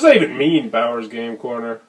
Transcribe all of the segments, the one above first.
does that even mean, Bowers Game Corner?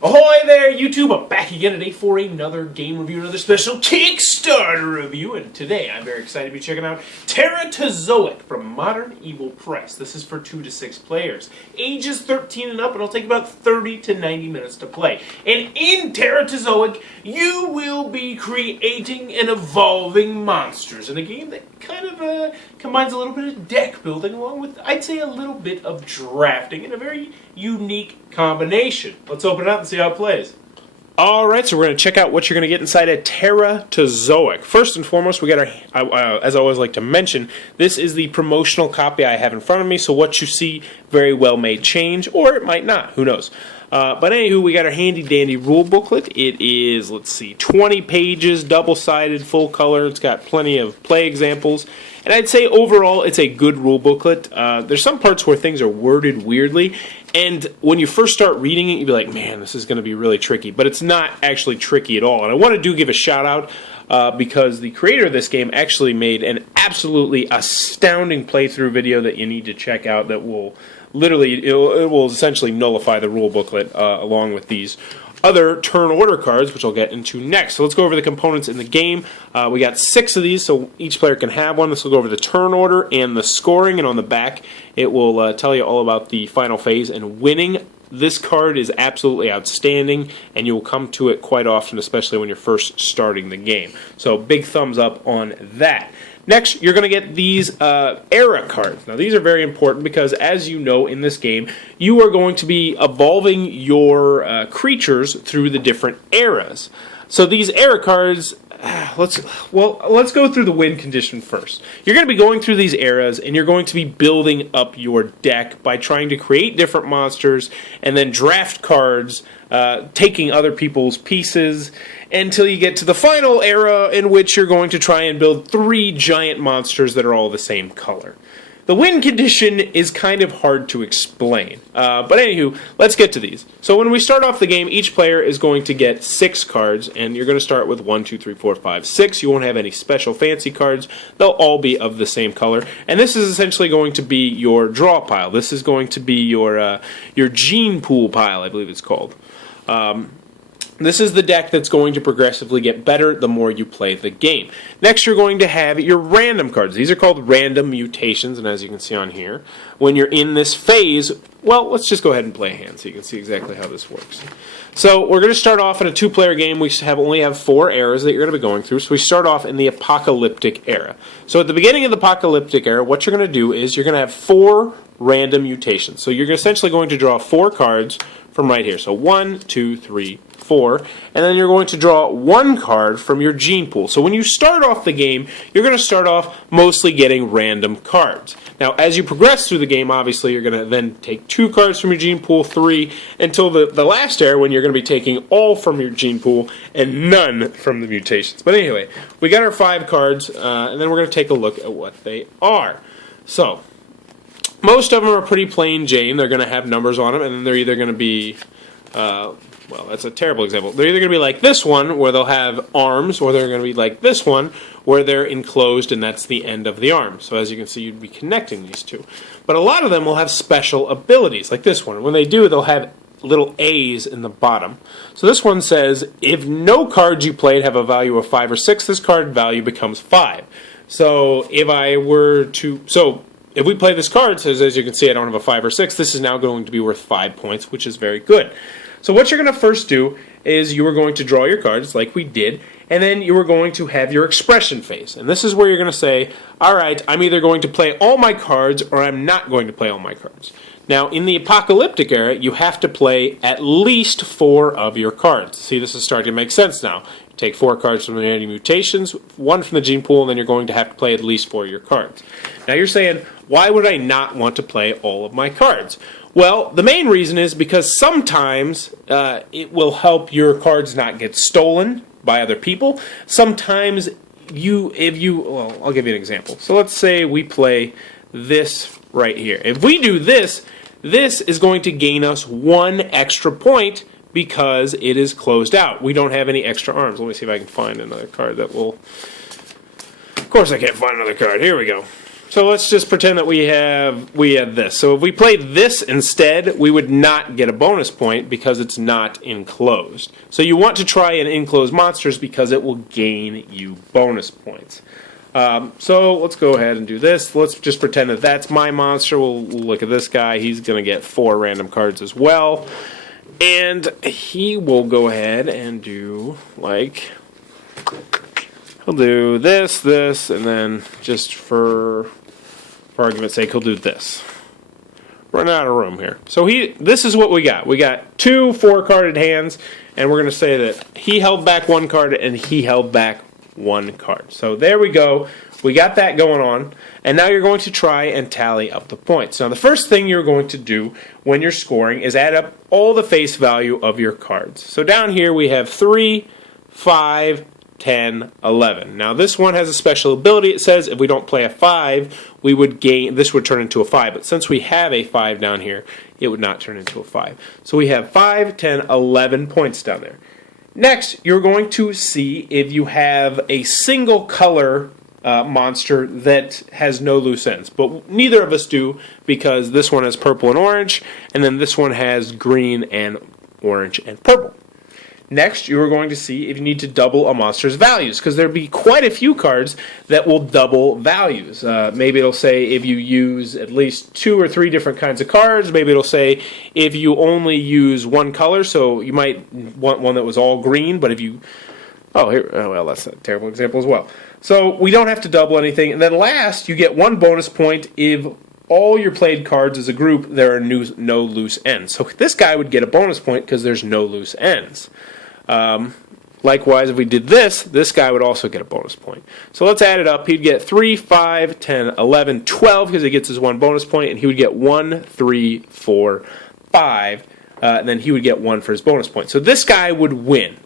Ahoy there, YouTube! I'm back again today for another game review, another special Kickstarter review, and today I'm very excited to be checking out Teratozoic from Modern Evil Press. This is for 2 to 6 players, ages 13 and up, and it'll take about 30 to 90 minutes to play. And in Teratozoic, you will be creating and evolving monsters in a game that kind of combines a little bit of deck building along with, I'd say, a little bit of drafting in a very unique combination. Let's open it up and see how it plays. Alright, so we're going to check out what you're going to get inside a Teratozoic. First and foremost, we got our, as I always like to mention, this is the promotional copy I have in front of me, so what you see very well may change, or it might not, who knows. But anywho, we got our handy dandy rule booklet. It is, let's see, 20 pages, double-sided, full color. It's got plenty of play examples. And I'd say overall it's a good rule booklet. There's some parts where things are worded weirdly, and when you first start reading it, you'd be like, man, this is going to be really tricky. But it's not actually tricky at all. And I want to give a shout out because the creator of this game actually made an absolutely astounding playthrough video that you need to check out that will literally, it will essentially nullify the rule booklet along with these other turn order cards, which I'll get into next. So let's go over the components in the game. We got 6 of these, so each player can have one. This will go over the turn order and the scoring, and on the back it will tell you all about the final phase and winning. This card is absolutely outstanding, and you will come to it quite often, especially when you're first starting the game. So big thumbs up on that. Next, you're going to get these era cards. Now, these are very important because, as you know, in this game, you are going to be evolving your creatures through the different eras. So these era cards, let's go through the win condition first. You're going to be going through these eras, and you're going to be building up your deck by trying to create different monsters and then draft cards, taking other people's pieces, until you get to the final era in which you're going to try and build 3 giant monsters that are all the same color. The win condition is kind of hard to explain, but anywho, let's get to these. So when we start off the game, each player is going to get 6 cards, and you're going to start with 1, 2, 3, 4, 5, 6. You won't have any special fancy cards. They'll all be of the same color, and this is essentially going to be your draw pile. This is going to be your gene pool pile, I believe it's called. This is the deck that's going to progressively get better the more you play the game. Next, you're going to have your random cards. These are called random mutations, and as you can see on here, when you're in this phase, well, let's just go ahead and play a hand so you can see exactly how this works. So we're going to start off in a 2-player game. We only have 4 eras that you're going to be going through. So we start off in the apocalyptic era. So at the beginning of the apocalyptic era, what you're going to do is you're going to have 4 random mutations. So you're essentially going to draw 4 cards from right here. So 1, 2, 3, 4, and then you're going to draw 1 card from your gene pool. So when you start off the game, you're going to start off mostly getting random cards. Now, as you progress through the game, obviously, you're going to then take 2 cards from your gene pool, 3, until the last era when you're going to be taking all from your gene pool and none from the mutations. But anyway, we got our 5 cards, and then we're going to take a look at what they are. So, most of them are pretty plain Jane. They're going to have numbers on them, and then they're either going to be well, that's a terrible example. They're either going to be like this one, where they'll have arms, or they're going to be like this one, where they're enclosed, and that's the end of the arm. So as you can see, you'd be connecting these two. But a lot of them will have special abilities, like this one. When they do, they'll have little A's in the bottom. So this one says, if no cards you played have a value of 5 or 6, this card value becomes 5. So if if we play this card, says, as you can see, I don't have a 5 or 6, this is now going to be worth 5 points, which is very good. So what you're going to first do is you are going to draw your cards, like we did, and then you are going to have your expression phase. And this is where you're going to say, alright, I'm either going to play all my cards, or I'm not going to play all my cards. Now, in the apocalyptic era, you have to play at least 4 of your cards. See, this is starting to make sense now. You take 4 cards from the mutations, 1 from the gene pool, and then you're going to have to play at least 4 of your cards. Now you're saying, why would I not want to play all of my cards? Well, the main reason is because sometimes it will help your cards not get stolen by other people. Sometimes well, I'll give you an example. So let's say we play this right here. If we do this, this is going to gain us 1 extra point because it is closed out. We don't have any extra arms. Let me see if I can find another card that will... Of course I can't find another card. Here we go. So let's just pretend that we have this. So if we played this instead, we would not get a bonus point because it's not enclosed. So you want to try and enclose monsters because it will gain you bonus points. So let's go ahead and do this. Let's just pretend that that's my monster. We'll look at this guy. He's going to get 4 random cards as well. And he will go ahead and do, like, he'll do this, and then just for argument's sake, he'll do this. Run out of room here. So this is what we got. We got 2 4-carded hands, and we're going to say that he held back 1 card and he held back 1 card. So there we go. We got that going on, and now you're going to try and tally up the points. Now the first thing you're going to do when you're scoring is add up all the face value of your cards. So down here we have 3, 5, 10, 11. Now this one has a special ability. It says if we don't play a 5, we would gain, this would turn into a 5. But since we have a 5 down here, it would not turn into a 5. So we have 5, 10, 11 points down there. Next, you're going to see if you have a single color monster that has no loose ends. But neither of us do, because this one has purple and orange, and then this one has green and orange and purple. Next, you are going to see if you need to double a monster's values, because there'll be quite a few cards that will double values. Maybe it'll say if you use at least 2 or 3 different kinds of cards. Maybe it'll say if you only use 1 color, so you might want one that was all green, but if you... well, that's a terrible example as well. So we don't have to double anything. And then last, you get 1 bonus point if all your played cards as a group, there are no loose ends. So this guy would get a bonus point because there's no loose ends. Likewise, if we did this guy would also get a bonus point. So let's add it up. He'd get 3, 5, 10, 11, 12 because he gets his 1 bonus point, and he would get 1, 3, 4, 5, and then he would get 1 for his bonus point. So this guy would win.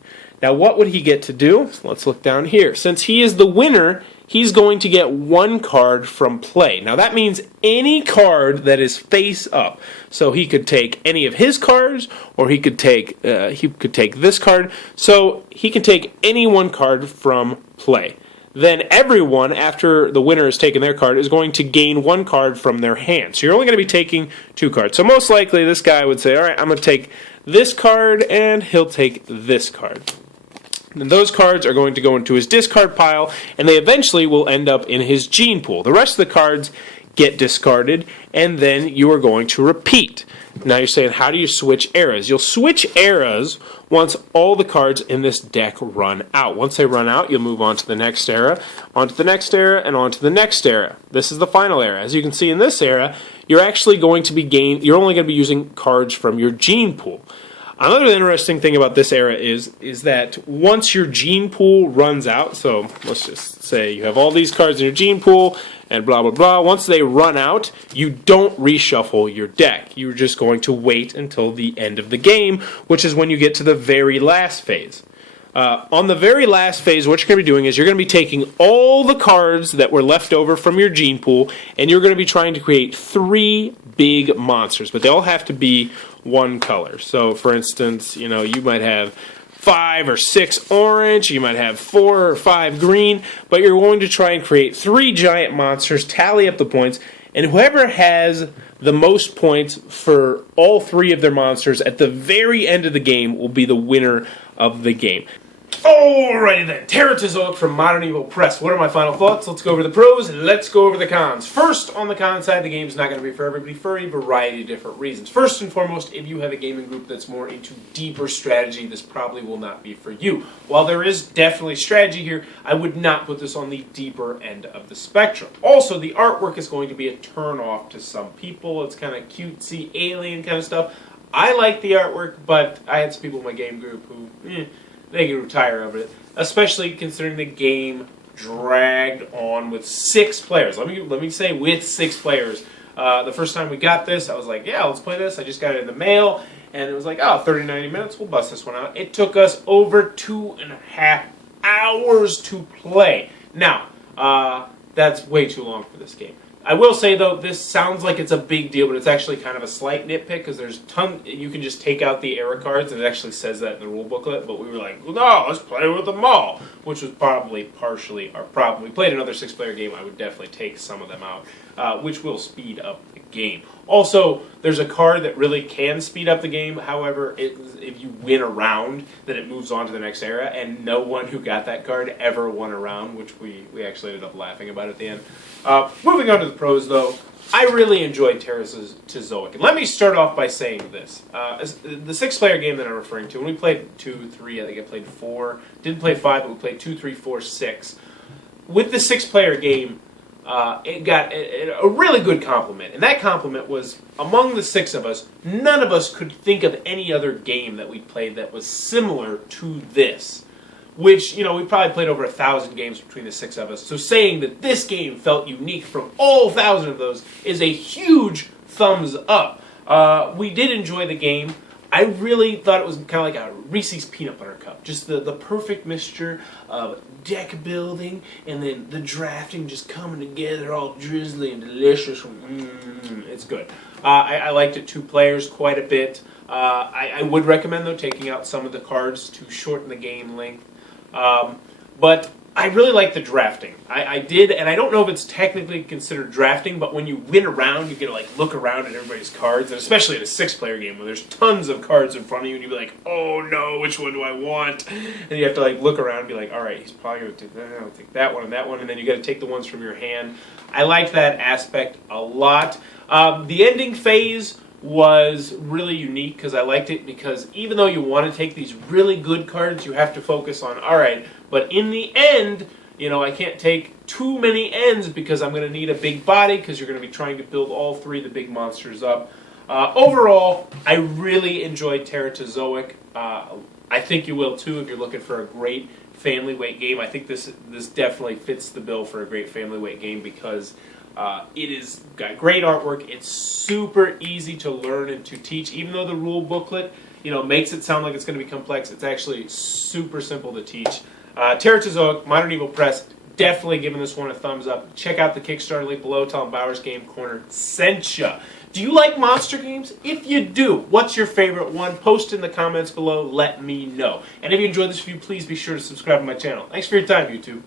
Now what would he get to do? Let's look down here. Since he is the winner, he's going to get 1 card from play. Now that means any card that is face up. So he could take any of his cards, or he could take this card. So he can take any 1 card from play. Then everyone, after the winner has taken their card, is going to gain 1 card from their hand. So you're only going to be taking 2 cards. So most likely this guy would say, all right, I'm going to take this card, and he'll take this card. And those cards are going to go into his discard pile, and they eventually will end up in his gene pool. The rest of the cards get discarded, and then you are going to repeat. Now you're saying, how do you switch eras? You'll switch eras once all the cards in this deck run out. Once they run out, you'll move on to the next era, onto the next era, and onto the next era. This is the final era. As you can see in this era, you're actually going to be you're only going to be using cards from your gene pool. Another interesting thing about this era is that once your gene pool runs out, so let's just say you have all these cards in your gene pool and blah, blah, blah. Once they run out, you don't reshuffle your deck. You're just going to wait until the end of the game, which is when you get to the very last phase. On the very last phase, what you're going to be doing is you're going to be taking all the cards that were left over from your gene pool, and you're going to be trying to create 3 big monsters, but they all have to be 1 color. So, for instance, you might have 5 or 6 orange, you might have 4 or 5 green, but you're going to try and create 3 giant monsters, tally up the points, and whoever has the most points for all 3 of their monsters at the very end of the game will be the winner of the game. Alrighty then, Teratozoic from Modern Evil Press. What are my final thoughts? Let's go over the pros and let's go over the cons. First, on the con side, the game's not going to be for everybody for a variety of different reasons. First and foremost, if you have a gaming group that's more into deeper strategy, this probably will not be for you. While there is definitely strategy here, I would not put this on the deeper end of the spectrum. Also, the artwork is going to be a turn-off to some people. It's kind of cutesy, alien kind of stuff. I like the artwork, but I had some people in my game group who, they could retire over it, especially considering the game dragged on with 6 players. Let me say with 6 players. The first time we got this, I was like, yeah, let's play this. I just got it in the mail, and it was like, 30, 90 minutes, we'll bust this one out. It took us over 2.5 hours to play. Now, that's way too long for this game. I will say though, this sounds like it's a big deal, but it's actually kind of a slight nitpick because there's you can just take out the era cards, and it actually says that in the rule booklet. But we were like, well, no, let's play with them all, which was probably partially our problem. We played another 6-player game. I would definitely take some of them out, which will speed up the game. Also, there's a card that really can speed up the game. However, if you win a round, then it moves on to the next era, and no one who got that card ever won a round, which we actually ended up laughing about at the end. Moving on to the pros, though, I really enjoyed Teratozoic. And let me start off by saying this. The 6-player game that I'm referring to, when we played 2, 3, I think I played 4, didn't play 5, but we played 2, 3, 4, 6. With the 6-player game, it got a really good compliment. And that compliment was, among the 6 of us, none of us could think of any other game that we played that was similar to this. Which, you know, we probably played over 1,000 games between the 6 of us. So saying that this game felt unique from all 1,000 of those is a huge thumbs up. We did enjoy the game. I really thought it was kind of like a Reese's Peanut Butter Cup. Just the perfect mixture of deck building and then the drafting just coming together all drizzly and delicious. It's good. I liked it 2 players quite a bit. I would recommend, though, taking out some of the cards to shorten the game length. But I really like the drafting. I did, and I don't know if it's technically considered drafting, but when you win a round, you get to like look around at everybody's cards, and especially in a 6-player game where there's tons of cards in front of you, and you'd be like, oh no, which one do I want? And you have to like look around and be like, all right, he's probably going to take that, I'll take that one, and then you got to take the ones from your hand. I like that aspect a lot. The ending phase was really unique because I liked it because even though you want to take these really good cards, you have to focus on, all right, but in the end, you know, I can't take too many ends because I'm going to need a big body because you're going to be trying to build all 3 of the big monsters up. Overall, I really enjoyed Teratozoic. I think you will too if you're looking for a great family weight game. I think this definitely fits the bill for a great family weight game because it is got great artwork. It's super easy to learn and to teach. Even though the rule booklet, you know, makes it sound like it's going to be complex, it's actually super simple to teach. Teratozoic, Modern Evil Press, definitely giving this one a thumbs up. Check out the Kickstarter link below. Tell them Bowers Game Corner sent ya. Do you like monster games? If you do, what's your favorite one? Post in the comments below. Let me know. And if you enjoyed this review, please be sure to subscribe to my channel. Thanks for your time, YouTube.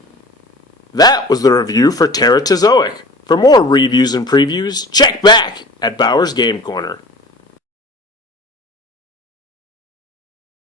That was the review for Teratozoic. For more reviews and previews, check back at Bowers Game Corner.